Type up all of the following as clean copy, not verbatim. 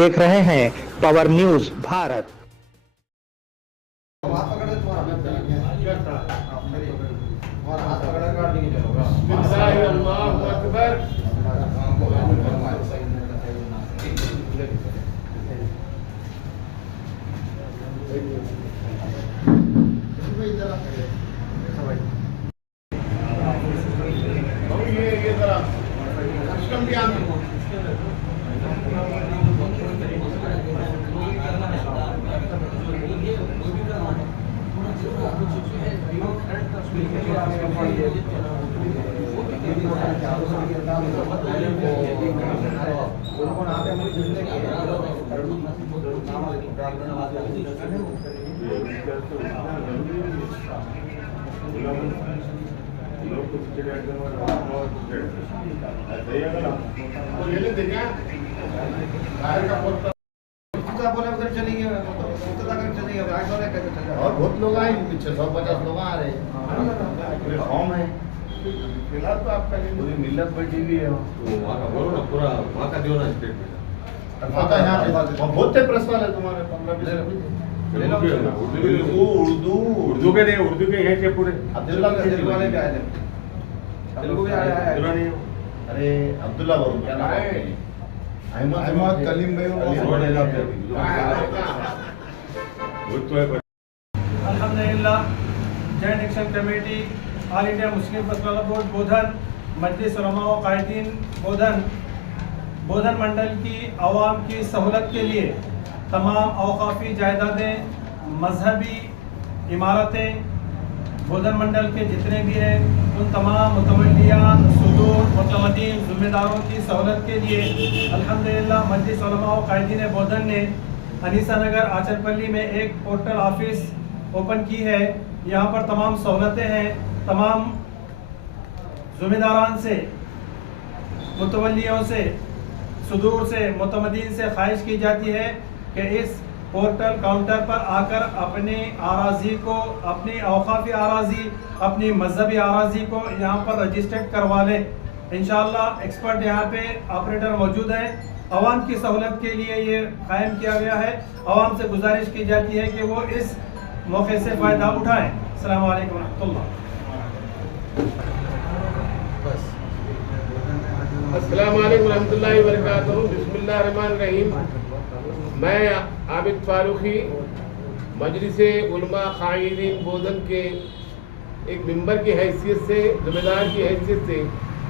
देख रहे हैं पावर न्यूज भारत। और बहुत लोग आए पीछे 150 लोग आ रहे हैं फॉर्म है फिलहाल तो आपका पूरी मिलत बैठी हुई है बोलो ना पूरा वहाँ का दियो ना स्टेटमेंट बहुत थे प्रेस वाले तुम्हारे 15-20 उर्दू के नहीं उर्दू के हैं पूरे अब्दुल्ला वाले भी आए थे तेलुगु भी आया है अरे अब्दुल्ला बाबू क्या नाम है अहमद कलीम भाई अल्हम्दुलिल्लाह joint action committee all India Muslim personal board Bodhan मजलिस उलमा व कायदीन बोधन मंडल की आवाम की सहूलत के लिए तमाम औकाफी जायदादें मजहबी इमारतें बोधन मंडल के जितने भी हैं उन तमाम मुतवल्लियान सुदूर मुतमदीन ज़िम्मेदारों की सहूलत के लिए अल्हम्दुलिल्लाह मजलिस उलमा व कायदीन बोधन ने अनीसा नगर आचरपल्ली में एक पोर्टल ऑफिस ओपन की है। यहाँ पर तमाम सहूलतें हैं। तमाम ज़िम्मेदारान से मुतवल्लियों से सुदूर से मुतमदीन से ख्वाहिश की जाती है कि इस पोर्टल काउंटर पर आकर अपनी आराजी को अपनी औकाफी आराजी अपनी मजहबी आराजी को यहाँ पर रजिस्टर्ड करवा लें। इंशाअल्लाह एक्सपर्ट यहाँ पे ऑपरेटर मौजूद हैं। आवाम की सहूलत के लिए ये कायम किया गया है। आवाम से गुजारिश की जाती है कि वो इस मौके से फ़ायदा उठाएँ। अस्सलाम वालेकुम रहमतुल्लाह। अस्सलाम वालेकुम रहमतुल्लाहि व बरकातहू। बिस्मिल्लाहिर्रहमानिर्रहीम। मैं आबिद फारूकी मजलिस उलमा कायदीन बोधन के एक मेंबर की हैसियत से ज़िम्मेदार की हैसियत से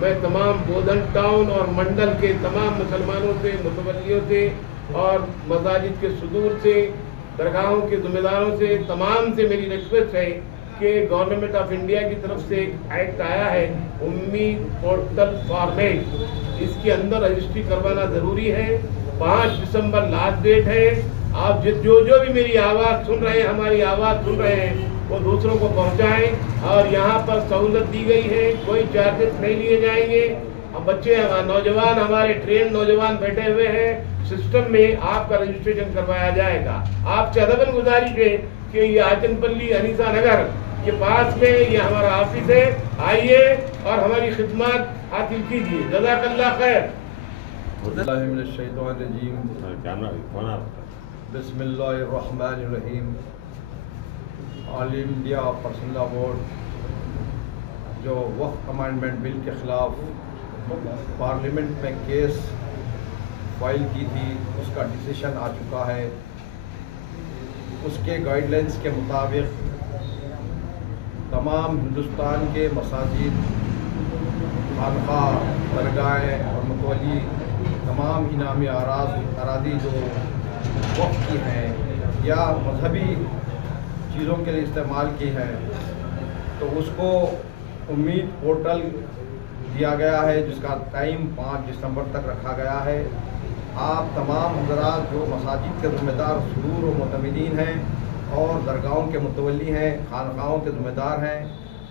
मैं तमाम बोधन टाउन और मंडल के तमाम मुसलमानों से मुतवल्लियों से और मसाजिद के सुदूर से दरगाहों के ज़िम्मेदारों से तमाम से मेरी रिक्वेस्ट है कि गवर्नमेंट ऑफ इंडिया की तरफ से एक एक्ट आया है उम्मीद पोर्टल फॉर्मेट, इसके अंदर रजिस्ट्री करवाना ज़रूरी है। 5 दिसंबर लास्ट डेट है। आप जो भी मेरी आवाज़ सुन रहे हैं, हमारी आवाज़ सुन रहे हैं, वो दूसरों को पहुंचाएं। और यहाँ पर सहूलत दी गई है, कोई चार्जेस नहीं लिए जाएंगे। अब बच्चे नौजवान हमारे ट्रेन नौजवान बैठे हुए हैं, सिस्टम में आपका रजिस्ट्रेशन करवाया जाएगा। आपसे अदबन गुजारिश है कि ये आचनपल्ली अनीसा नगर के पास में ये हमारा ऑफिस है, आइए और हमारी खिदमत हासिल कीजिए। जज़ाकल्लाह खैर। बिस्मिल्लाहिर्रहमानिर्रहीम। ऑल इंडिया पर्सनल बोर्ड जो वक्फ अमेंडमेंट बिल के ख़िलाफ़ पार्लियामेंट में केस फाइल की थी, उसका डिसीशन आ चुका है। उसके गाइडलाइंस के मुताबिक तमाम हिंदुस्तान के मसाजिद, खानक़ाह, दरगाहें और मुतवल्ली तमाम इनामी अरादी जो वक्फ की हैं या मजहबी चीज़ों के लिए इस्तेमाल की हैं, तो उसको उम्मीद पोर्टल दिया गया है जिसका टाइम 5 दिसंबर तक रखा गया है। आप तमाम हज़रात जो मसाजिद के ज़िम्मेदार सुदूर और मुतमदीन हैं और दरगाहों के मुतवल्ली हैं, खानक़ाहों के ज़िम्मेदार हैं,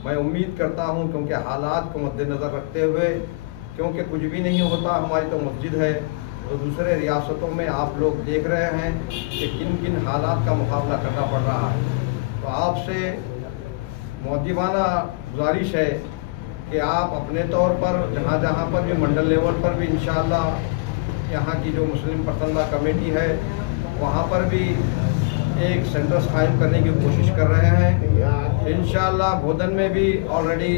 मैं उम्मीद करता हूं क्योंकि हालात को मद्देनज़र रखते हुए, क्योंकि कुछ भी नहीं होता, हमारी तो मस्जिद है, तो दूसरे रियासतों में आप लोग देख रहे हैं कि किन किन हालात का मुकाबला करना पड़ रहा है। तो आपसे मुअद्दिबाना गुजारिश है कि आप अपने तौर पर जहाँ जहाँ पर भी मंडल लेवल पर भी इंशाअल्लाह यहाँ की जो मुस्लिम पसंदा कमेटी है वहाँ पर भी एक सेंटर्स कायम करने की कोशिश कर रहे हैं। इंशाअल्लाह बोधन में भी ऑलरेडी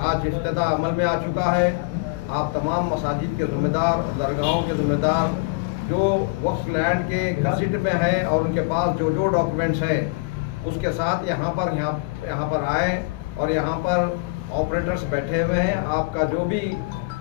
आज इफ्तिताह अमल में आ चुका है। आप तमाम मसाजिद के ज़िम्मेदार, दरगाहों के ज़िम्मेदार जो वक्फ लैंड के गज़ट में है और उनके पास जो जो डॉक्यूमेंट्स हैं उसके साथ यहाँ पर आए और यहाँ पर ऑपरेटर्स बैठे हुए हैं। आपका जो भी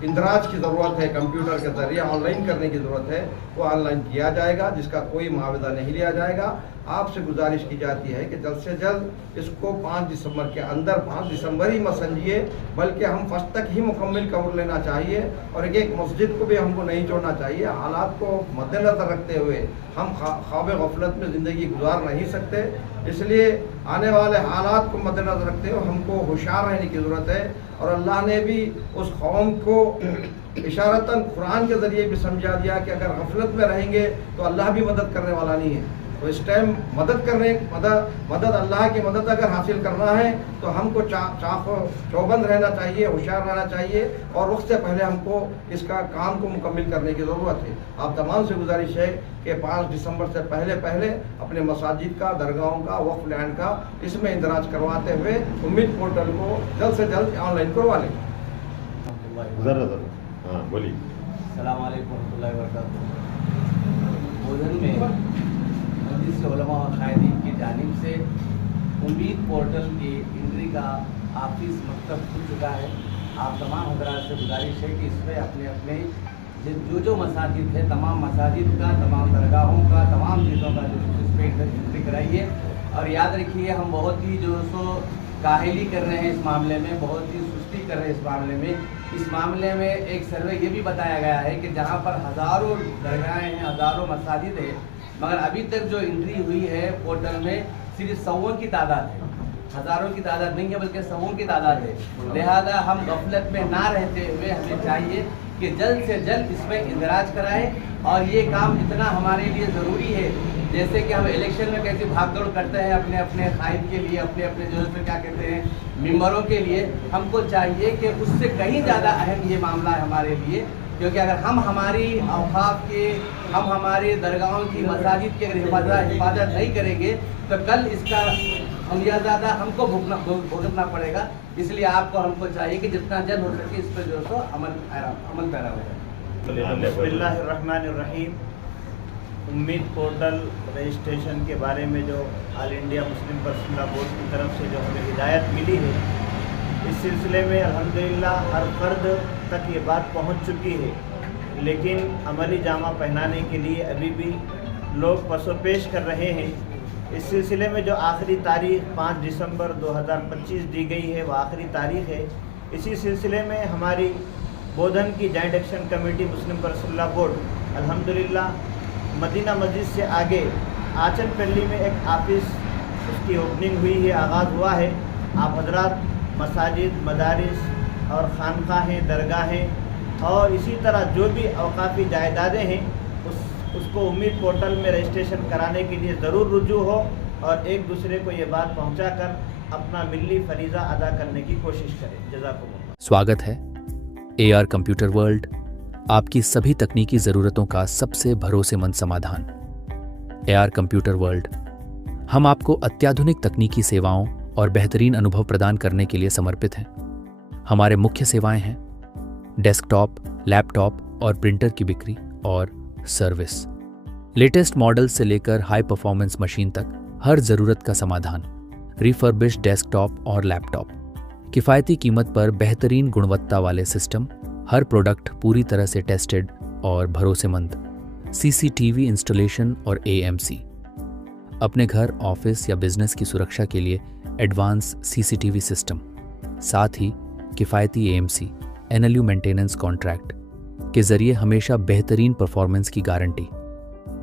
इंदराज की ज़रूरत है कंप्यूटर के ज़रिए ऑनलाइन करने की ज़रूरत है वो ऑनलाइन किया जाएगा, जिसका कोई मुआवजा नहीं लिया जाएगा। आपसे गुजारिश की जाती है कि जल्द से जल्द इसको 5 दिसंबर के अंदर, 5 दिसंबर ही मत समझिए बल्कि हम फर्स्ट तक ही मुकम्मल कर लेना चाहिए और एक मस्जिद को भी हमको नहीं छोड़ना चाहिए। हालात को मद्देनज़र रखते हुए हम ख्वाब गफलत में ज़िंदगी गुजार नहीं सकते, इसलिए आने वाले हालात को मद्देनज़र रखते हुए हमको होशियार रहने की ज़रूरत है। और अल्लाह ने भी उस कौम को इशारतन कुरान के ज़रिए भी समझा दिया कि अगर गफलत में रहेंगे तो अल्लाह भी मदद करने वाला नहीं है। तो इस टाइम मदद अल्लाह की मदद अगर हासिल करना है तो हमको चौबंद रहना चाहिए, होशियार रहना चाहिए और वक्त से पहले हमको इसका काम को मुकम्मल करने की ज़रूरत है। आप तमाम से गुजारिश है कि 5 दिसंबर से पहले अपने मसाजिद का, दरगाहों का, वक्फ लैंड का इसमें इंदराज करवाते हुए उम्मीद पोर्टल को जल्द से जल्द ऑनलाइन करवा लें। हाँ बोलिए। अस्सलाम वालेकुम रहमतुल्लाहि व बरकातहू। बोधन में मजलिस उलमा और कायदीन की जानिब से उम्मीद पोर्टल की एंट्री का ऑफिस मकतब खुल चुका है। आप तमाम हज़रात से गुजारिश है कि इसमें अपने जो मसाजिद है, तमाम मसाजिद का, तमाम दरगाहों का, तमाम चीज़ों का जो इस पर एंट्री कराइए। और याद रखिए हम बहुत ही जो सो काहिली कर रहे हैं इस मामले में, बहुत ही सुस्ती कर रहे हैं इस मामले में। इस मामले में एक सर्वे ये भी बताया गया है कि जहाँ पर हज़ारों दरगाहें हैं, हज़ारों मसाजिद हैं, मगर अभी तक जो एंट्री हुई है पोर्टल में सिर्फ 100 की तादाद है, हज़ारों की तादाद नहीं है बल्कि 100 की तादाद है। लिहाजा हम गफलत में ना रहते हुए हमें चाहिए कि जल्द से जल्द इसमें इंदराज कराएं। और ये काम इतना हमारे लिए ज़रूरी है जैसे कि हम इलेक्शन में कैसे भागदौड़ करते हैं अपने अपने कायद के लिए, अपने अपने जो है क्या कहते हैं मेंबरों के लिए, हमको चाहिए कि उससे कहीं ज़्यादा अहम ये मामला है हमारे लिए। क्योंकि अगर हम हमारी औकाफ के, हम हमारे दरगाहों की, मसाजिद की अगर हिफाजत नहीं करेंगे तो कल इसका खमियाजा हमको भुगतना पड़ेगा। इसलिए आपको हमको चाहिए कि जितना जल्द हो सके इस पर जो है अमल पैरा हो जाए। बिस्मिल्लाहिर्रहमानिर्रहीम। उम्मीद पोर्टल रजिस्ट्रेशन के बारे में जो all India Muslim personal board की तरफ से जो हमें हिदायत मिली है, इस सिलसिले में अल्हम्दुलिल्लाह हर फर्द तक ये बात पहुंच चुकी है, लेकिन अमली जामा पहनाने के लिए अभी भी लोग पसोपेश कर रहे हैं। इस सिलसिले में जो आखिरी तारीख़ 5 दिसंबर 2025 दी गई है वो आखिरी तारीख़ है। इसी सिलसिले में हमारी बोधन की जॉइंट एक्शन कमेटी मुस्लिम पर्सनल बोर्ड अल्हम्दुलिल्लाह मदीना मस्जिद से आगे आचनपल्ली में एक ऑफिस उसकी ओपनिंग हुई है, आगाज़ हुआ है। आप हजरात मसाजिद, मदारिस और खानकाहें, दरगाहें और इसी तरह जो भी औकाफ़ी जायदादें हैं उसको उम्मीद पोर्टल में रजिस्ट्रेशन कराने के लिए ज़रूर रुजू हो और एक दूसरे को ये बात पहुंचाकर अपना मिली फरीज़ा अदा करने की कोशिश करें। जज़ाकुमुल्लाह। स्वागत है AR कंप्यूटर वर्ल्ड, आपकी सभी तकनीकी ज़रूरतों का सबसे भरोसेमंद समाधान। AR कंप्यूटर वर्ल्ड, हम आपको अत्याधुनिक तकनीकी सेवाओं और बेहतरीन अनुभव प्रदान करने के लिए समर्पित हैं। हमारे मुख्य सेवाएं हैं डेस्कटॉप, लैपटॉप और प्रिंटर की बिक्री और सर्विस। लेटेस्ट मॉडल से लेकर हाई परफॉर्मेंस मशीन तक हर ज़रूरत का समाधान। रिफर्बिश्ड डेस्कटॉप और लैपटॉप, किफ़ायती कीमत पर बेहतरीन गुणवत्ता वाले सिस्टम, हर प्रोडक्ट पूरी तरह से टेस्टेड और भरोसेमंद। CCTV इंस्टॉलेशन और AMC, अपने घर, ऑफिस या बिजनेस की सुरक्षा के लिए एडवांस CCTV सिस्टम, साथ ही किफ़ायती AMC NLU मेंटेनेंस कॉन्ट्रैक्ट के जरिए हमेशा बेहतरीन परफॉर्मेंस की गारंटी।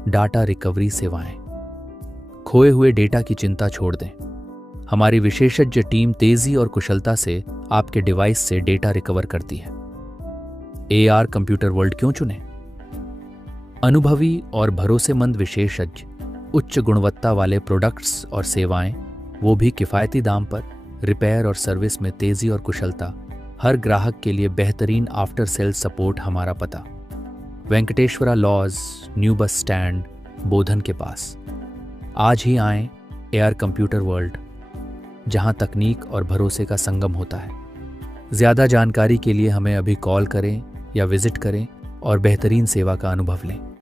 डाटा रिकवरी सेवाएं, खोए हुए डेटा की चिंता छोड़ दें। हमारी विशेषज्ञ टीम तेजी और कुशलता से आपके डिवाइस से डेटा रिकवर करती है। AR कंप्यूटर वर्ल्ड क्यों चुनें? अनुभवी और भरोसेमंद विशेषज्ञ, उच्च गुणवत्ता वाले प्रोडक्ट्स और सेवाएं, वो भी किफ़ायती दाम पर। रिपेयर और सर्विस में तेजी और कुशलता। हर ग्राहक के लिए बेहतरीन आफ्टर सेल सपोर्ट हमारा पता। Venkateshwara lodge, new bus stand, Bodhan के पास। आज ही आएं एआर कंप्यूटर वर्ल्ड, जहां तकनीक और भरोसे का संगम होता है। ज़्यादा जानकारी के लिए हमें अभी कॉल करें या विजिट करें और बेहतरीन सेवा का अनुभव लें।